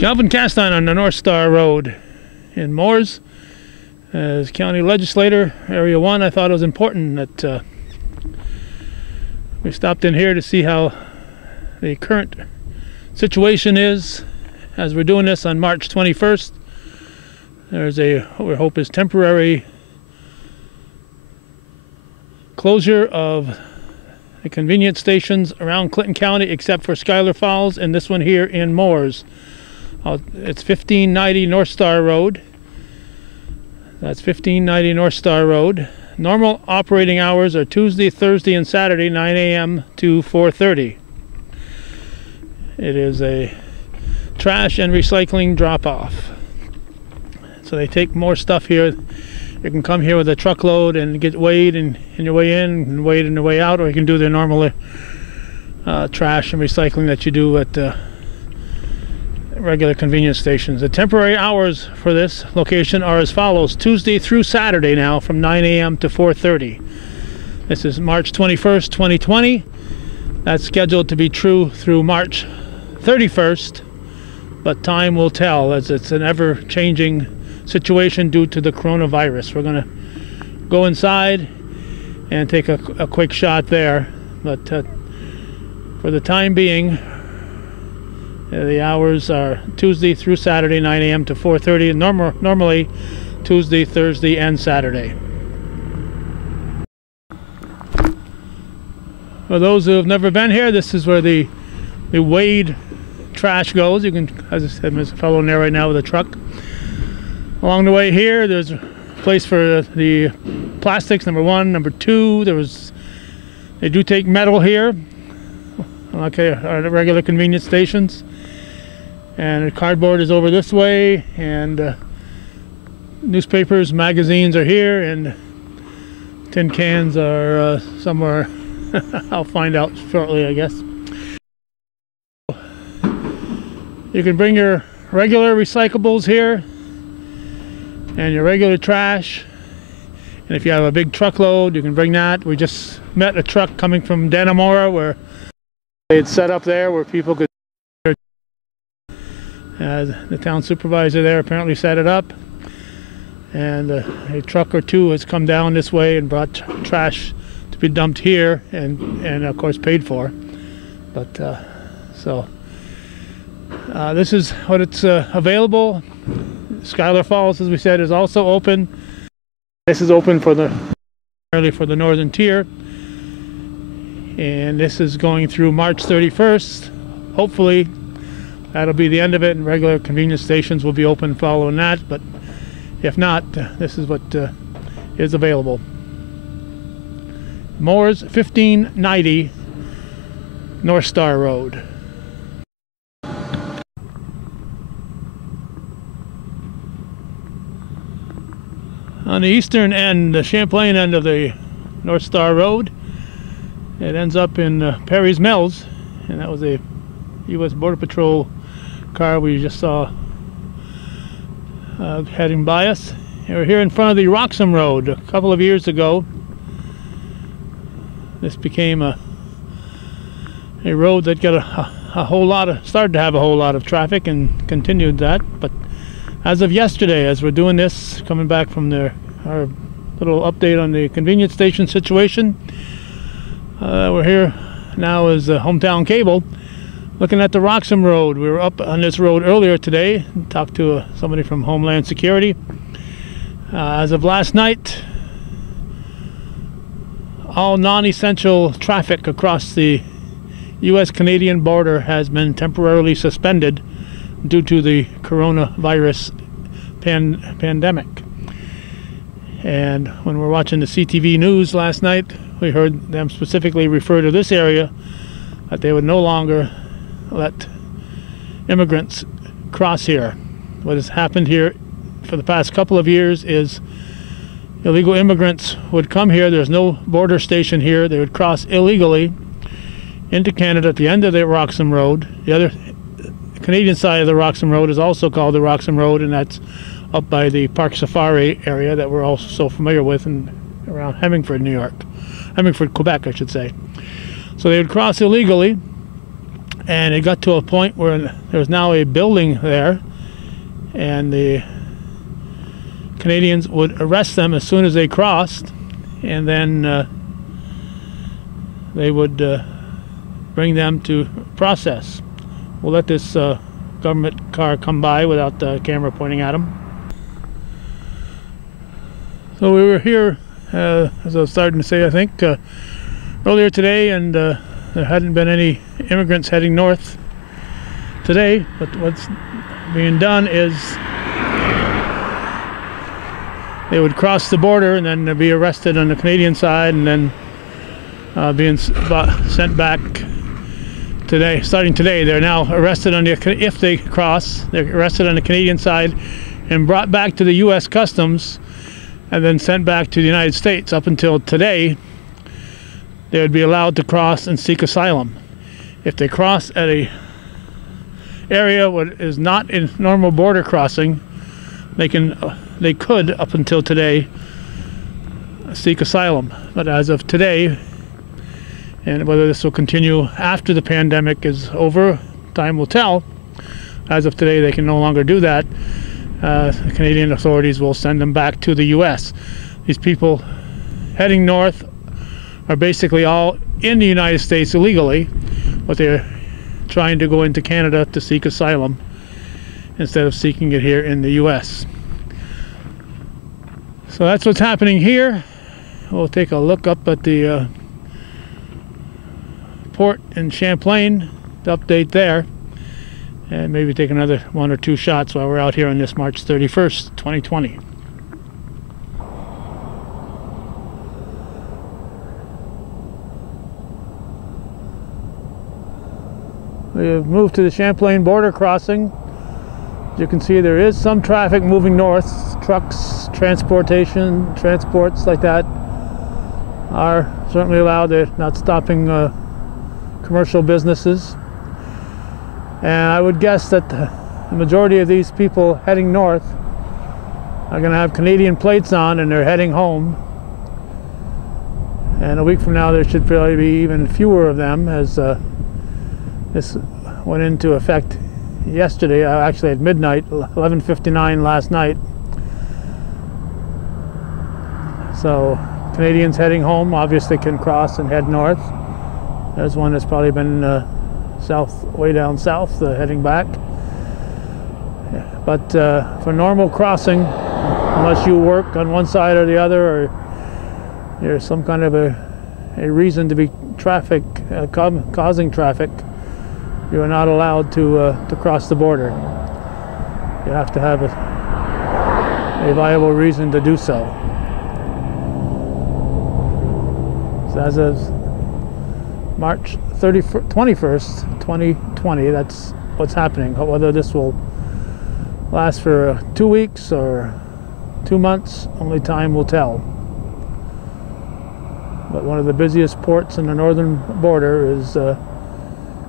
Calvin Castine on the North Star Road in Mooers. As county legislator, Area 1, I thought it was important that we stopped in here to see how the current situation is as we're doing this on March 21st. There's what we hope is temporary closure of the convenience stations around Clinton County except for Schuyler Falls and this one here in Mooers. It's 1590 North Star Road. That's 1590 North Star Road. Normal operating hours are Tuesday, Thursday, and Saturday, 9 a.m. to 4:30. It is a trash and recycling drop-off. So they take more stuff here. You can come here with a truckload and get weighed in your way in and weighed in your way out, or you can do the normal trash and recycling that you do at regular convenience stations. The temporary hours for this location are as follows: Tuesday through Saturday now from 9 a.m. to 4:30. This is March 21st, 2020. That's scheduled to be true through March 31st, but time will tell as it's an ever-changing situation due to the coronavirus. We're going to go inside and take a quick shot there, but for the time being, the hours are Tuesday through Saturday, 9 a.m. to 4:30, and normally Tuesday, Thursday, and Saturday. For those who have never been here, this is where the weighed trash goes. You can, as I said, there's a fellow in there right now with a truck. Along the way here, there's a place for the plastics, number one. Number two, they do take metal here, like our regular convenience stations. And the cardboard is over this way, and newspapers, magazines are here, and tin cans are somewhere. I'll find out shortly, I guess. You can bring your regular recyclables here and your regular trash, and if you have a big truckload, you can bring that. We just met a truck coming from Dannemora where they had set up there where people could. The town supervisor there apparently set it up, and a truck or two has come down this way and brought trash to be dumped here, and of course paid for. But this is what it's available. Schuyler Falls, as we said, is also open. This is open for the northern tier, and this is going through March 31st. Hopefully that'll be the end of it, and regular convenience stations will be open following that, but if not, this is what is available. Mooers, 1590 North Star Road. On the eastern end, the Champlain end of the North Star Road, it ends up in Perry's Mills, and that was a U.S. Border Patrol car we just saw heading by us. We're here in front of the Roxham Road. A couple of years ago, this became a road that got started to have a whole lot of traffic and continued that. But as of yesterday, as we're doing this, coming back from our little update on the convenience station situation, we're here now as Hometown Cable, looking at the Roxham Road. We were up on this road earlier today and talked to somebody from Homeland Security. As of last night, all non-essential traffic across the U.S.-Canadian border has been temporarily suspended due to the coronavirus pandemic. And when we were watching the CTV news last night, we heard them specifically refer to this area, that they would no longer let immigrants cross here. What has happened here for the past couple of years is illegal immigrants would come here. There's no border station here. They would cross illegally into Canada at the end of the Roxham Road. The other Canadian side of the Roxham Road is also called the Roxham Road, and that's up by the Park Safari area that we're also so familiar with and around Hemingford, New York. Hemingford, Quebec, I should say. So they would cross illegally, and it got to a point where there was now a building there, and the Canadians would arrest them as soon as they crossed, and then they would bring them to process. We'll let this government car come by without the camera pointing at them. So we were here, as I was starting to say, I think, earlier today, and there hadn't been any immigrants heading north today, but what's being done is they would cross the border and then be arrested on the Canadian side, and then being sent back today. Starting today, they're now arrested on if they cross, they're arrested on the Canadian side and brought back to the U.S. Customs and then sent back to the United States. Up until today, they would be allowed to cross and seek asylum. If they cross at a area what is not a normal border crossing, they could, up until today, seek asylum. But as of today, and whether this will continue after the pandemic is over, time will tell. As of today, they can no longer do that. The Canadian authorities will send them back to the U.S. These people heading north are basically all in the United States illegally, but they're trying to go into Canada to seek asylum instead of seeking it here in the U.S. So that's what's happening here. We'll take a look up at the port in Champlain to update there, and maybe take another 1 or 2 shots while we're out here on this March 31st, 2020. We have moved to the Champlain border crossing. As you can see, there is some traffic moving north. Trucks, transports like that are certainly allowed. They're not stopping commercial businesses. And I would guess that the majority of these people heading north are going to have Canadian plates on, and they're heading home. And a week from now, there should probably be even fewer of them, as this went into effect yesterday, actually at midnight, 11:59 last night. So Canadians heading home obviously can cross and head north. There's one that's probably been south, way down south, heading back. But for normal crossing, unless you work on one side or the other, or there's some kind of a reason to be causing traffic, you are not allowed to cross the border. You have to have a viable reason to do so. So as of March 21st, 2020, that's what's happening. Whether this will last for 2 weeks or 2 months, only time will tell. But one of the busiest ports in the northern border is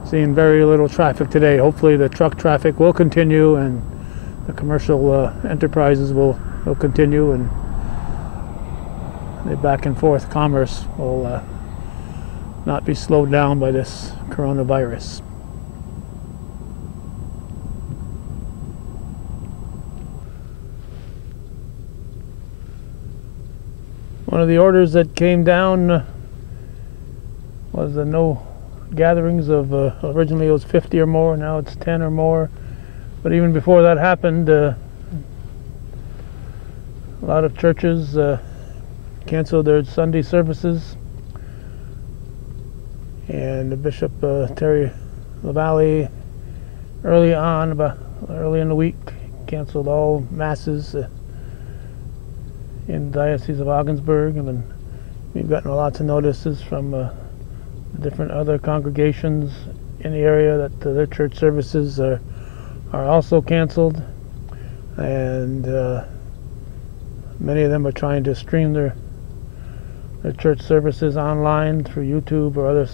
seeing very little traffic today. Hopefully the truck traffic will continue, and the commercial enterprises will continue, and the back and forth commerce will not be slowed down by this coronavirus. One of the orders that came down was no gatherings of, originally it was 50 or more, now it's 10 or more. But even before that happened, a lot of churches canceled their Sunday services. And the Bishop Terry LaValle early in the week canceled all masses in the Diocese of Ogdensburg, and then we've gotten lots of notices from different other congregations in the area that their church services are also canceled, and many of them are trying to stream their church services online through YouTube or other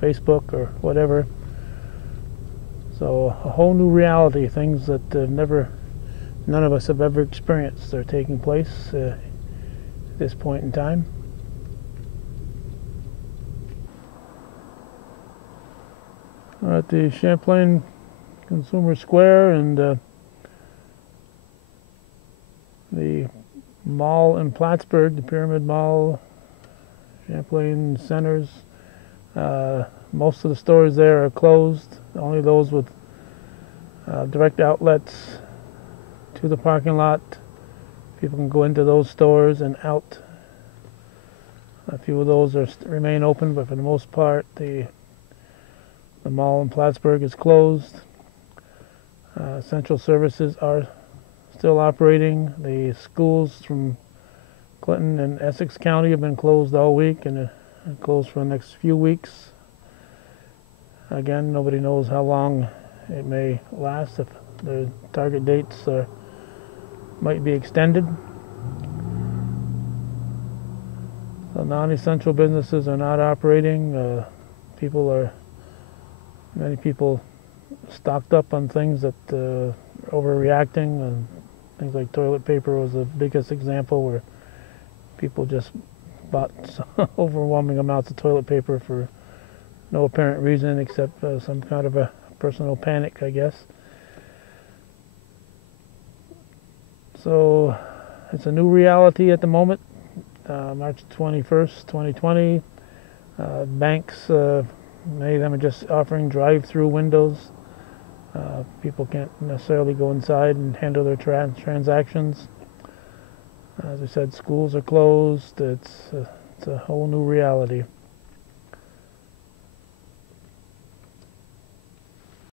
Facebook or whatever. So a whole new reality, things that none of us have ever experienced, are taking place at this point in time. We're at the Champlain Consumer Square, and the mall in Plattsburgh, the Pyramid Mall, Champlain Centers. Most of the stores there are closed. Only those with direct outlets to the parking lot. People can go into those stores and out. A few of those remain open, but for the most part, the mall in Plattsburgh is closed. Essential services are still operating. The schools from Clinton and Essex County have been closed all week and closed for the next few weeks. Again, nobody knows how long it may last, if the target dates might be extended. So non-essential businesses are not operating. Many people stocked up on things that overreacting, and things like toilet paper was the biggest example, where people just bought overwhelming amounts of toilet paper for no apparent reason except some kind of a personal panic, I guess. So it's a new reality at the moment. March 21st, 2020. Banks, many of them are just offering drive-through windows. People can't necessarily go inside and handle their transactions. As I said, schools are closed. It's a whole new reality.